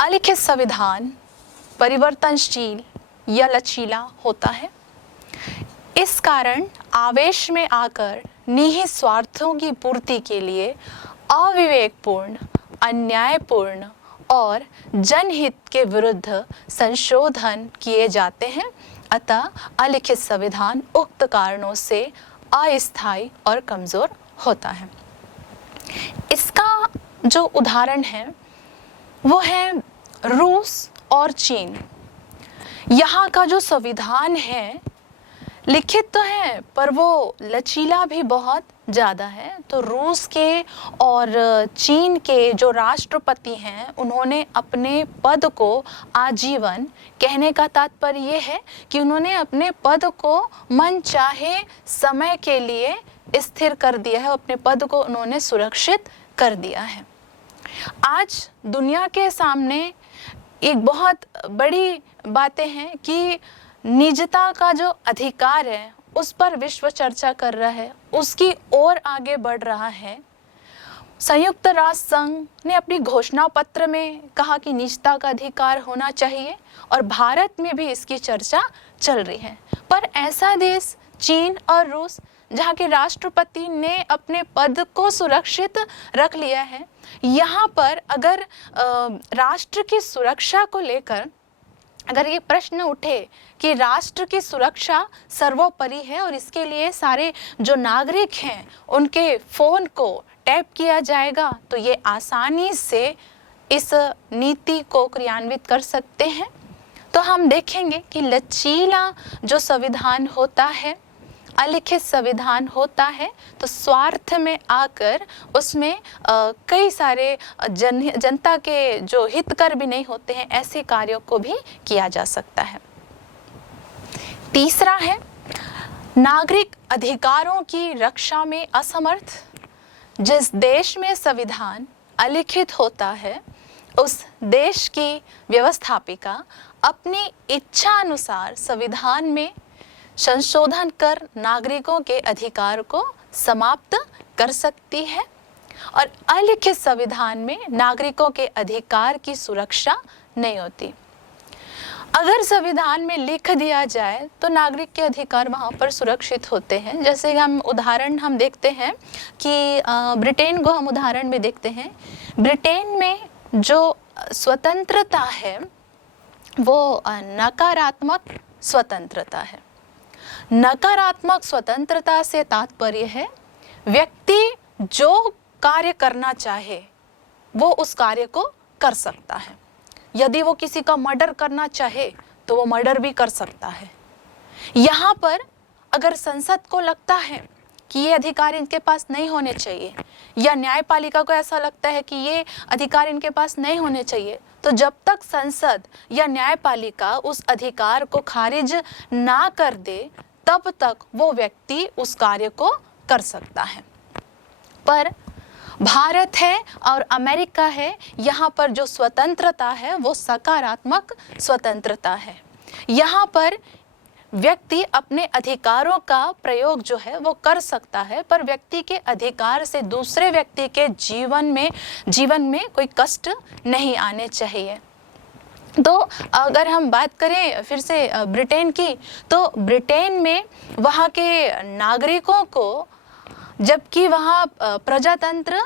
अलिखित संविधान परिवर्तनशील या लचीला होता है। इस कारण आवेश में आकर निहित स्वार्थों की पूर्ति के लिए अविवेकपूर्ण, अन्यायपूर्ण और जनहित के विरुद्ध संशोधन किए जाते हैं। अतः अलिखित संविधान उक्त कारणों से अस्थायी और कमजोर होता है। इसका जो उदाहरण है वो है रूस और चीन। यहाँ का जो संविधान है लिखित तो है पर वो लचीला भी बहुत ज़्यादा है। तो रूस के और चीन के जो राष्ट्रपति हैं उन्होंने अपने पद को आजीवन, कहने का तात्पर्य ये है कि उन्होंने अपने पद को मन चाहे समय के लिए स्थिर कर दिया है, अपने पद को उन्होंने सुरक्षित कर दिया है। आज दुनिया के सामने एक बहुत बड़ी बातें हैं कि निजता का जो अधिकार है उस पर विश्व चर्चा कर रहा है, उसकी ओर आगे बढ़ रहा है। संयुक्त राष्ट्र संघ ने अपनी घोषणा पत्र में कहा कि निजता का अधिकार होना चाहिए और भारत में भी इसकी चर्चा चल रही है। पर ऐसा देश चीन और रूस जहाँ के राष्ट्रपति ने अपने पद को सुरक्षित रख लिया है, यहाँ पर अगर राष्ट्र की सुरक्षा को लेकर अगर ये प्रश्न उठे कि राष्ट्र की सुरक्षा सर्वोपरि है और इसके लिए सारे जो नागरिक हैं उनके फ़ोन को टैप किया जाएगा, तो ये आसानी से इस नीति को क्रियान्वित कर सकते हैं। तो हम देखेंगे कि लचीला जो संविधान होता है, अलिखित संविधान होता है, तो स्वार्थ में आकर उसमें कई सारे जनता के जो हितकर भी नहीं होते हैं ऐसे कार्यों को भी किया जा सकता है। तीसरा है नागरिक अधिकारों की रक्षा में असमर्थ। जिस देश में संविधान अलिखित होता है उस देश की व्यवस्थापिका अपनी इच्छा अनुसार संविधान में संशोधन कर नागरिकों के अधिकार को समाप्त कर सकती है और अलिखित संविधान में नागरिकों के अधिकार की सुरक्षा नहीं होती। अगर संविधान में लिख दिया जाए तो नागरिक के अधिकार वहाँ पर सुरक्षित होते हैं। जैसे हम उदाहरण हम देखते हैं कि ब्रिटेन को हम उदाहरण में देखते हैं। ब्रिटेन में जो स्वतंत्रता है वो नकारात्मक स्वतंत्रता है। नकारात्मक स्वतंत्रता से तात्पर्य है व्यक्ति जो कार्य करना चाहे वो उस कार्य को कर सकता है। यदि वो किसी का मर्डर करना चाहे तो वो मर्डर भी कर सकता है। यहाँ पर अगर संसद को लगता है कि ये अधिकार इनके पास नहीं होने चाहिए या न्यायपालिका को ऐसा लगता है कि ये अधिकार इनके पास नहीं होने चाहिए, तो जब तक संसद या न्यायपालिका उस अधिकार को खारिज ना कर दे तब तक वो व्यक्ति उस कार्य को कर सकता है। पर भारत है और अमेरिका है, यहाँ पर जो स्वतंत्रता है वो सकारात्मक स्वतंत्रता है। यहाँ पर व्यक्ति अपने अधिकारों का प्रयोग जो है वो कर सकता है, पर व्यक्ति के अधिकार से दूसरे व्यक्ति के जीवन में कोई कष्ट नहीं आने चाहिए। तो अगर हम बात करें फिर से ब्रिटेन की, तो ब्रिटेन में वहाँ के नागरिकों को, जबकि वहाँ प्रजातंत्र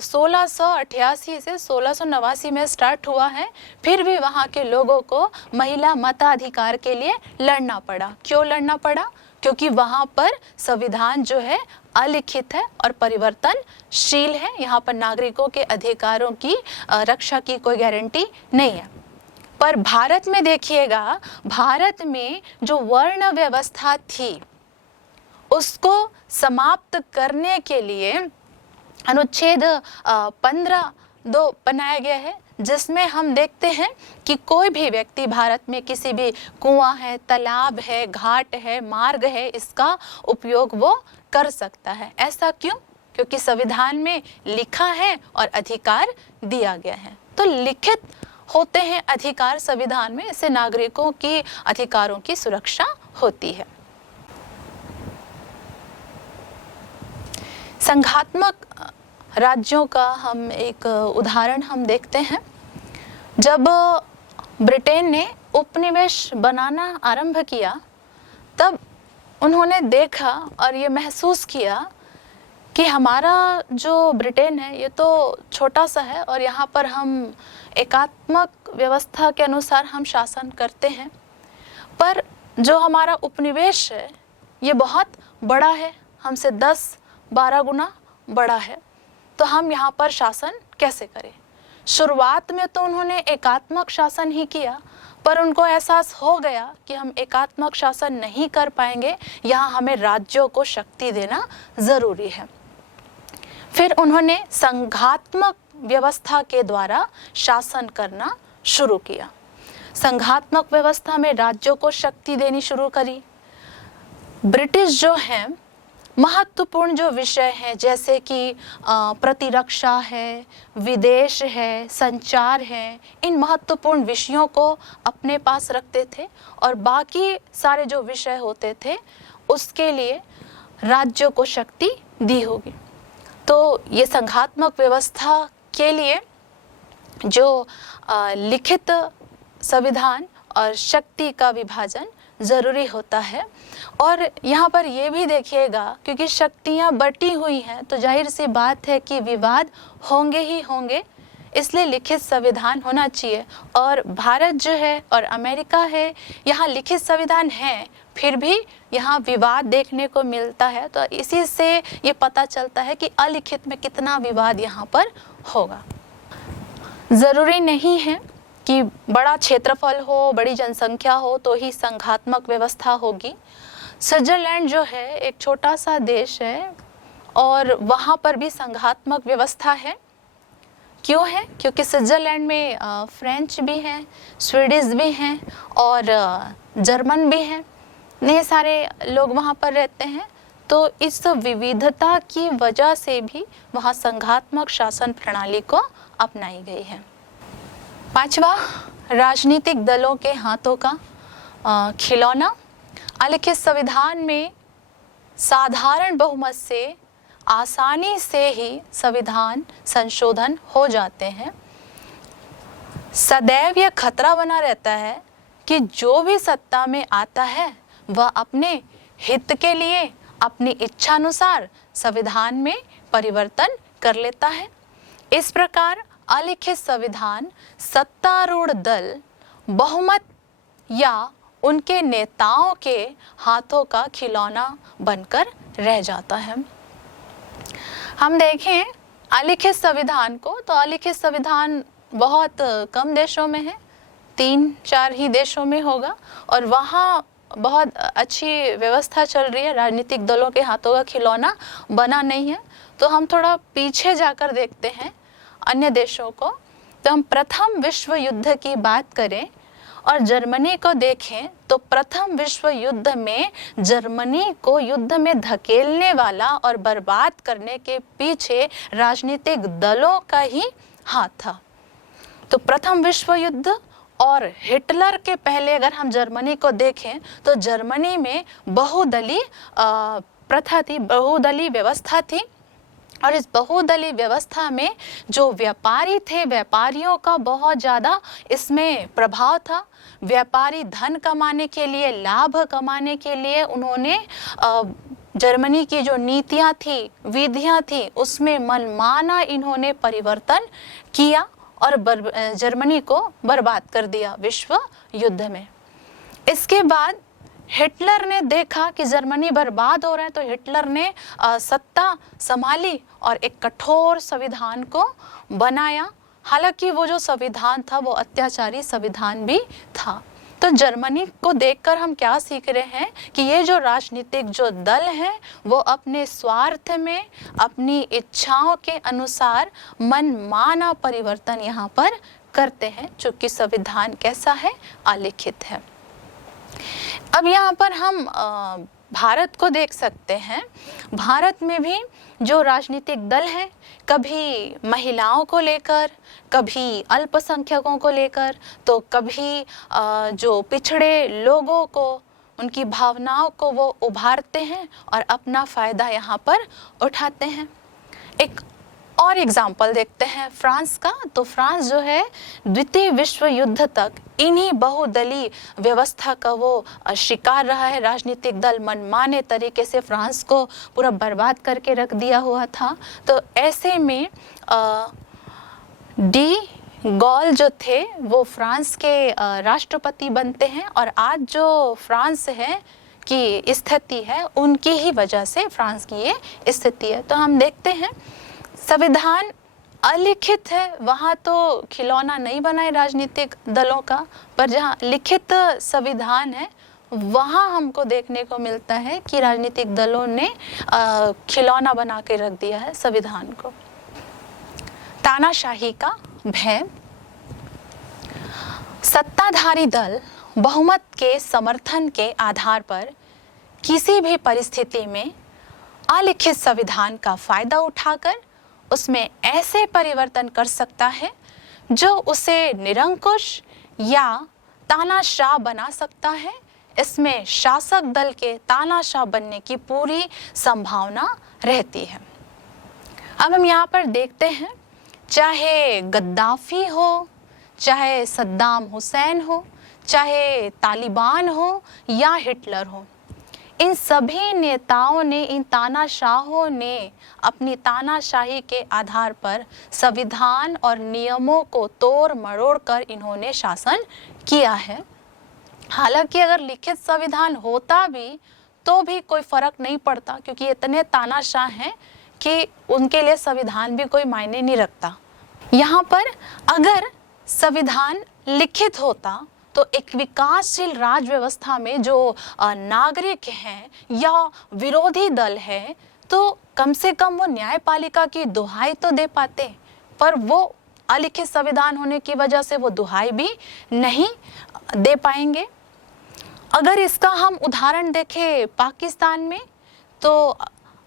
1688 से 1689 में स्टार्ट हुआ है, फिर भी वहाँ के लोगों को महिला मताधिकार के लिए लड़ना पड़ा। क्यों लड़ना पड़ा? क्योंकि वहाँ पर संविधान जो है अलिखित है और परिवर्तनशील है। यहाँ पर नागरिकों के अधिकारों की रक्षा की कोई गारंटी नहीं है। पर भारत में देखिएगा, भारत में जो वर्ण व्यवस्था थी उसको समाप्त करने के लिए अनुच्छेद 15(2) बनाया गया है, जिसमें हम देखते हैं कि कोई भी व्यक्ति भारत में किसी भी कुआं है, तालाब है, घाट है, मार्ग है, इसका उपयोग वो कर सकता है। ऐसा क्यों? क्योंकि संविधान में लिखा है और अधिकार दिया गया है। तो लिखित होते हैं अधिकार संविधान में, इससे नागरिकों की अधिकारों की सुरक्षा होती है। संघात्मक राज्यों का हम एक उदाहरण हम देखते हैं। जब ब्रिटेन ने उपनिवेश बनाना आरंभ किया तब उन्होंने देखा और ये महसूस किया कि हमारा जो ब्रिटेन है ये तो छोटा सा है और यहाँ पर हम एकात्मक व्यवस्था के अनुसार हम शासन करते हैं, पर जो हमारा उपनिवेश है ये बहुत बड़ा है, हमसे 10-12 गुना बड़ा है, तो हम यहाँ पर शासन कैसे करें। शुरुआत में तो उन्होंने एकात्मक शासन ही किया, पर उनको एहसास हो गया कि हम एकात्मक शासन नहीं कर पाएंगे, यहाँ हमें राज्यों को शक्ति देना ज़रूरी है। फिर उन्होंने संघात्मक व्यवस्था के द्वारा शासन करना शुरू किया। संघात्मक व्यवस्था में राज्यों को शक्ति देनी शुरू करी। ब्रिटिश जो हैं महत्वपूर्ण जो विषय हैं जैसे कि प्रतिरक्षा है, विदेश है, संचार है, इन महत्वपूर्ण विषयों को अपने पास रखते थे और बाकी सारे जो विषय होते थे उसके लिए राज्यों को शक्ति दी होगी। तो ये संघात्मक व्यवस्था के लिए जो लिखित संविधान और शक्ति का विभाजन ज़रूरी होता है। और यहाँ पर ये भी देखिएगा क्योंकि शक्तियाँ बटी हुई हैं तो जाहिर सी बात है कि विवाद होंगे ही होंगे, इसलिए लिखित संविधान होना चाहिए। और भारत जो है और अमेरिका है, यहाँ लिखित संविधान है फिर भी यहाँ विवाद देखने को मिलता है। तो इसी से ये पता चलता है कि अलिखित में कितना विवाद यहाँ पर होगा। ज़रूरी नहीं है कि बड़ा क्षेत्रफल हो, बड़ी जनसंख्या हो तो ही संघात्मक व्यवस्था होगी। स्विट्ज़रलैंड जो है एक छोटा सा देश है और वहाँ पर भी संघात्मक व्यवस्था है। क्यों है? क्योंकि स्विट्ज़रलैंड में फ्रेंच भी हैं, स्वीडिश भी हैं और जर्मन भी हैं, इतने सारे लोग वहाँ पर रहते हैं। तो इस विविधता की वजह से भी वहाँ संघात्मक शासन प्रणाली को अपनाई गई है। पांचवा, राजनीतिक दलों के हाथों का खिलौना। अलिखित संविधान में साधारण बहुमत से आसानी से ही संविधान संशोधन हो जाते हैं। सदैव यह खतरा बना रहता है कि जो भी सत्ता में आता है वह अपने हित के लिए अपनी इच्छानुसार संविधान में परिवर्तन कर लेता है। इस प्रकार अलिखित संविधान सत्तारूढ़ दल, बहुमत या उनके नेताओं के हाथों का खिलौना बनकर रह जाता है। हम देखें अलिखित संविधान को तो अलिखित संविधान बहुत कम देशों में है, 3-4 ही देशों में होगा और वहाँ बहुत अच्छी व्यवस्था चल रही है, राजनीतिक दलों के हाथों का खिलौना बना नहीं है। तो हम थोड़ा पीछे जाकर देखते हैं अन्य देशों को। तो हम प्रथम विश्व युद्ध की बात करें और जर्मनी को देखें तो प्रथम विश्व युद्ध में जर्मनी को युद्ध में धकेलने वाला और बर्बाद करने के पीछे राजनीतिक दलों का ही हाथ था। तो प्रथम विश्व युद्ध और हिटलर के पहले अगर हम जर्मनी को देखें तो जर्मनी में बहुदलीय प्रथा थी, बहुदलीय व्यवस्था थी। और इस बहुदलीय व्यवस्था में जो व्यापारी थे, व्यापारियों का बहुत ज़्यादा इसमें प्रभाव था। व्यापारी धन कमाने के लिए, लाभ कमाने के लिए उन्होंने जर्मनी की जो नीतियाँ थी, विधियाँ थी, उसमें मनमाना इन्होंने परिवर्तन किया और जर्मनी को बर्बाद कर दिया विश्व युद्ध में। इसके बाद हिटलर ने देखा कि जर्मनी बर्बाद हो रहा है तो हिटलर ने सत्ता संभाली और एक कठोर संविधान को बनाया। हालांकि वो जो संविधान था वो अत्याचारी संविधान भी था। तो जर्मनी को देखकर हम क्या सीख रहे हैं कि ये जो राजनीतिक जो दल हैं वो अपने स्वार्थ में, अपनी इच्छाओं के अनुसार मनमाना परिवर्तन यहाँ पर करते हैं, चूँकि संविधान कैसा है? अलिखित है। अब यहाँ पर हम भारत को देख सकते हैं। भारत में भी जो राजनीतिक दल हैं, कभी महिलाओं को लेकर, कभी अल्पसंख्यकों को लेकर, तो कभी जो पिछड़े लोगों को, उनकी भावनाओं को वो उभारते हैं और अपना फ़ायदा यहाँ पर उठाते हैं। एक और एग्जाम्पल देखते हैं फ्रांस का। तो फ्रांस जो है द्वितीय विश्व युद्ध तक इन्हीं बहुदलीय व्यवस्था का वो शिकार रहा है। राजनीतिक दल मनमाने तरीके से फ्रांस को पूरा बर्बाद करके रख दिया हुआ था। तो ऐसे में डी गॉल जो थे वो फ्रांस के राष्ट्रपति बनते हैं और आज जो फ्रांस है की स्थिति है उनकी ही वजह से फ्रांस की ये स्थिति है। तो हम देखते हैं संविधान अलिखित है, वहाँ तो खिलौना नहीं बनाए राजनीतिक दलों का, पर जहाँ लिखित संविधान है वहाँ हमको देखने को मिलता है कि राजनीतिक दलों ने खिलौना बना के रख दिया है संविधान को। तानाशाही का भय। सत्ताधारी दल बहुमत के समर्थन के आधार पर किसी भी परिस्थिति में अलिखित संविधान का फायदा उठाकर उसमें ऐसे परिवर्तन कर सकता है जो उसे निरंकुश या तानाशाह बना सकता है। इसमें शासक दल के तानाशाह बनने की पूरी संभावना रहती है। अब हम यहाँ पर देखते हैं, चाहे गद्दाफी हो, चाहे सद्दाम हुसैन हो, चाहे तालिबान हो या हिटलर हो, इन सभी नेताओं ने, इन तानाशाहों ने अपनी तानाशाही के आधार पर संविधान और नियमों को तोड़ मरोड़ कर इन्होंने शासन किया है। हालांकि अगर लिखित संविधान होता भी तो भी कोई फर्क नहीं पड़ता, क्योंकि इतने तानाशाह हैं कि उनके लिए संविधान भी कोई मायने नहीं रखता। यहाँ पर अगर संविधान लिखित होता तो एक विकासशील राज व्यवस्था में जो नागरिक हैं या विरोधी दल है, तो कम से कम वो न्यायपालिका की दुहाई तो दे पाते, पर वो अलिखित संविधान होने की वजह से वो दुहाई भी नहीं दे पाएंगे। अगर इसका हम उदाहरण देखें पाकिस्तान में, तो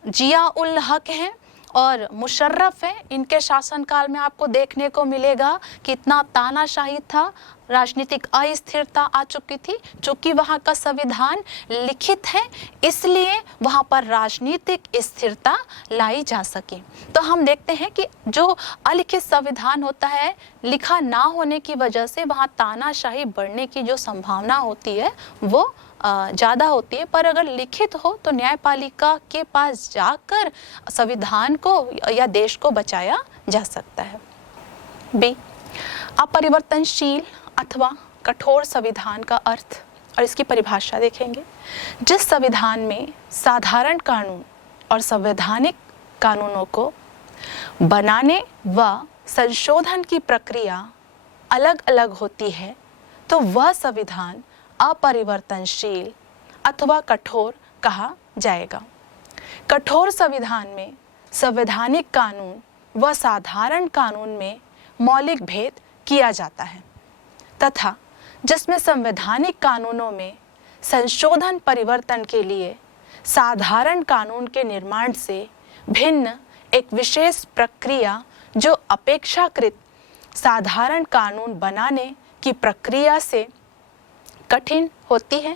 जिया उल हक हैं और मुशर्रफ है, इनके शासनकाल में आपको देखने को मिलेगा कि इतना तानाशाही था, राजनीतिक अस्थिरता आ चुकी थी। चूंकि वहाँ का संविधान लिखित है, इसलिए वहाँ पर राजनीतिक स्थिरता लाई जा सकी। तो हम देखते हैं कि जो अलिखित संविधान होता है, लिखा ना होने की वजह से वहाँ तानाशाही बढ़ने की जो संभावना होती है वो ज़्यादा होती है। पर अगर लिखित हो तो न्यायपालिका के पास जाकर संविधान को या देश को बचाया जा सकता है। बी, अपरिवर्तनशील अथवा कठोर संविधान का अर्थ और इसकी परिभाषा देखेंगे। जिस संविधान में साधारण कानून और संवैधानिक कानूनों को बनाने व संशोधन की प्रक्रिया अलग अलग होती है, तो वह संविधान अपरिवर्तनशील अथवा कठोर कहा जाएगा। कठोर संविधान में संवैधानिक कानून व साधारण कानून में मौलिक भेद किया जाता है तथा जिसमें संवैधानिक कानूनों में संशोधन परिवर्तन के लिए साधारण कानून के निर्माण से भिन्न एक विशेष प्रक्रिया जो अपेक्षाकृत साधारण कानून बनाने की प्रक्रिया से कठिन होती है,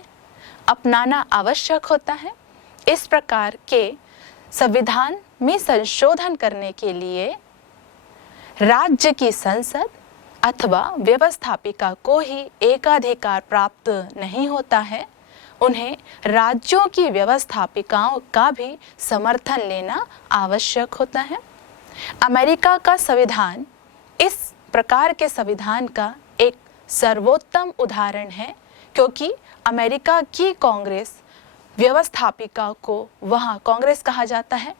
अपनाना आवश्यक होता है। इस प्रकार के संविधान में संशोधन करने के लिए राज्य की संसद अथवा व्यवस्थापिका को ही एकाधिकार प्राप्त नहीं होता है, उन्हें राज्यों की व्यवस्थापिकाओं का भी समर्थन लेना आवश्यक होता है। अमेरिका का संविधान इस प्रकार के संविधान का एक सर्वोत्तम उदाहरण है, क्योंकि अमेरिका की कांग्रेस व्यवस्थापिका को वहाँ कांग्रेस कहा जाता है।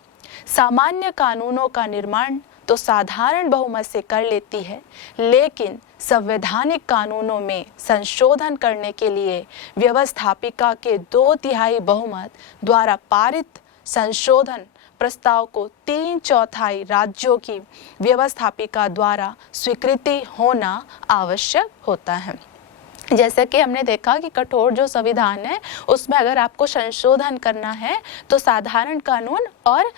सामान्य कानूनों का निर्माण तो साधारण बहुमत से कर लेती है, लेकिन संवैधानिक कानूनों में संशोधन करने के लिए व्यवस्थापिका के 2/3 बहुमत द्वारा पारित संशोधन प्रस्ताव को 3/4 राज्यों की व्यवस्थापिका द्वारा स्वीकृति होना आवश्यक होता है। जैसे कि हमने देखा कि कठोर जो संविधान है उसमें अगर आपको संशोधन करना है तो साधारण कानून और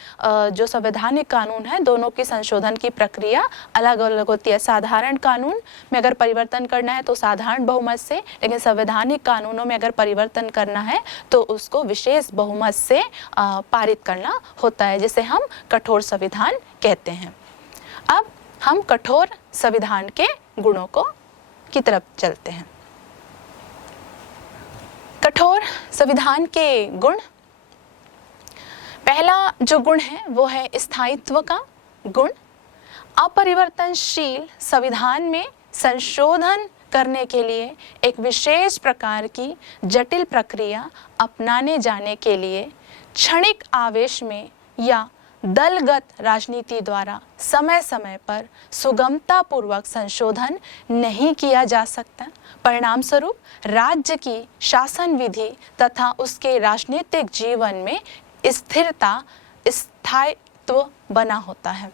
जो संवैधानिक कानून है दोनों की संशोधन की प्रक्रिया अलग अलग होती है। साधारण कानून में अगर परिवर्तन करना है तो साधारण बहुमत से, लेकिन संवैधानिक कानूनों में अगर परिवर्तन करना है तो उसको विशेष बहुमत से पारित करना होता है, जिसे हम कठोर संविधान कहते हैं। अब हम कठोर संविधान के गुणों की तरफ चलते हैं। कठोर संविधान के गुण, पहला जो गुण है वो है स्थायित्व का गुण। अपरिवर्तनशील संविधान में संशोधन करने के लिए एक विशेष प्रकार की जटिल प्रक्रिया अपनाने जाने के लिए क्षणिक आवेश में या दलगत राजनीति द्वारा समय समय पर सुगमता पूर्वक संशोधन नहीं किया जा सकता। परिणाम स्वरूप राज्य की शासन विधि तथा उसके राजनीतिक जीवन में स्थिरता, स्थायित्व बना होता है।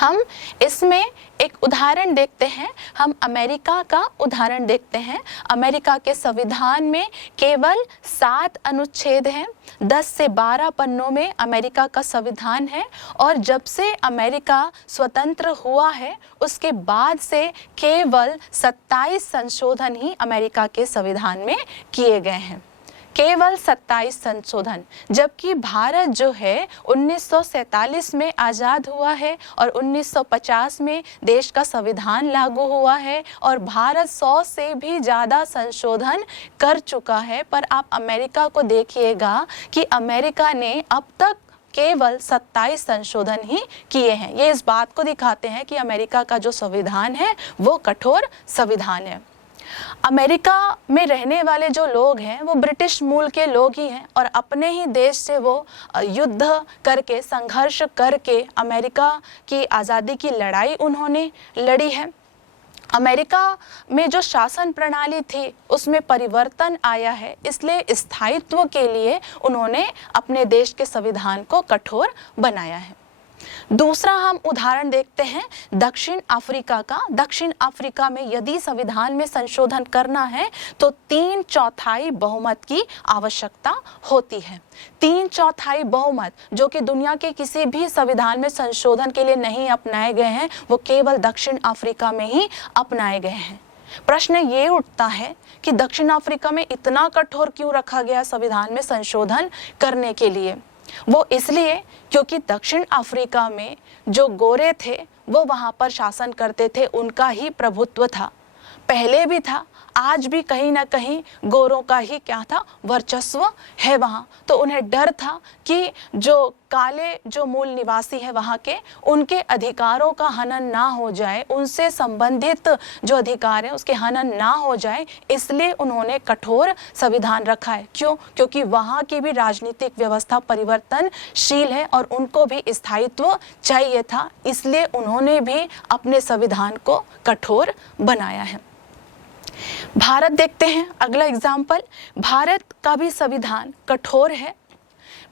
हम इसमें एक उदाहरण देखते हैं, हम अमेरिका का उदाहरण देखते हैं। अमेरिका के संविधान में केवल 7 अनुच्छेद हैं, 10 से 12 पन्नों में अमेरिका का संविधान है, और जब से अमेरिका स्वतंत्र हुआ है उसके बाद से केवल 27 संशोधन ही अमेरिका के संविधान में किए गए हैं, केवल 27 संशोधन। जबकि भारत जो है 1947 में आज़ाद हुआ है और 1950 में देश का संविधान लागू हुआ है, और भारत 100 से भी ज़्यादा संशोधन कर चुका है। पर आप अमेरिका को देखिएगा कि अमेरिका ने अब तक केवल 27 संशोधन ही किए हैं। ये इस बात को दिखाते हैं कि अमेरिका का जो संविधान है वो कठोर संविधान है। अमेरिका में रहने वाले जो लोग हैं वो ब्रिटिश मूल के लोग ही हैं, और अपने ही देश से वो युद्ध करके, संघर्ष करके अमेरिका की आज़ादी की लड़ाई उन्होंने लड़ी है। अमेरिका में जो शासन प्रणाली थी उसमें परिवर्तन आया है, इसलिए स्थायित्व के लिए उन्होंने अपने देश के संविधान को कठोर बनाया है। दूसरा हम उदाहरण देखते हैं दक्षिण अफ्रीका का। दक्षिण अफ्रीका में यदि संविधान में संशोधन करना है तो 3/4 बहुमत की आवश्यकता होती है। 3/4 बहुमत जो कि दुनिया के किसी भी संविधान में संशोधन के लिए नहीं अपनाए गए हैं, वो केवल दक्षिण अफ्रीका में ही अपनाए गए हैं। प्रश्न ये उठता है कि दक्षिण अफ्रीका में इतना कठोर क्यों रखा गया संविधान में संशोधन करने के लिए? वो इसलिए क्योंकि दक्षिण अफ्रीका में जो गोरे थे वो वहाँ पर शासन करते थे, उनका ही प्रभुत्व था, पहले भी था, आज भी कहीं ना कहीं गोरों का ही क्या था, वर्चस्व है वहाँ। तो उन्हें डर था कि जो काले जो मूल निवासी है वहाँ के, उनके अधिकारों का हनन ना हो जाए, उनसे संबंधित जो अधिकार है उसके हनन ना हो जाए, इसलिए उन्होंने कठोर संविधान रखा है। क्यों? क्योंकि वहाँ की भी राजनीतिक व्यवस्था परिवर्तनशील है और उनको भी स्थायित्व चाहिए था, इसलिए उन्होंने भी अपने संविधान को कठोर बनाया है। भारत देखते हैं अगला एग्जाम्पल। भारत का भी संविधान कठोर है।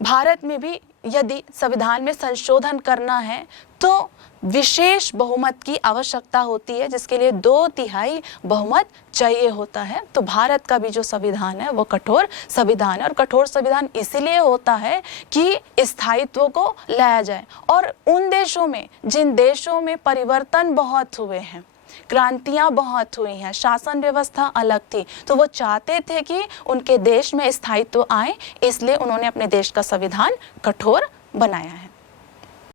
भारत में भी यदि संविधान में संशोधन करना है तो विशेष बहुमत की आवश्यकता होती है, जिसके लिए 2/3 बहुमत चाहिए होता है। तो भारत का भी जो संविधान है वो कठोर संविधान है, और कठोर संविधान इसीलिए होता है कि स्थायित्व को लाया जाए। और उन देशों में, जिन देशों में परिवर्तन बहुत हुए हैं, क्रांतियां बहुत हुई हैं, शासन व्यवस्था अलग थी, तो वो चाहते थे कि उनके देश में स्थायित्व आए, इसलिए उन्होंने अपने देश का संविधान कठोर बनाया है।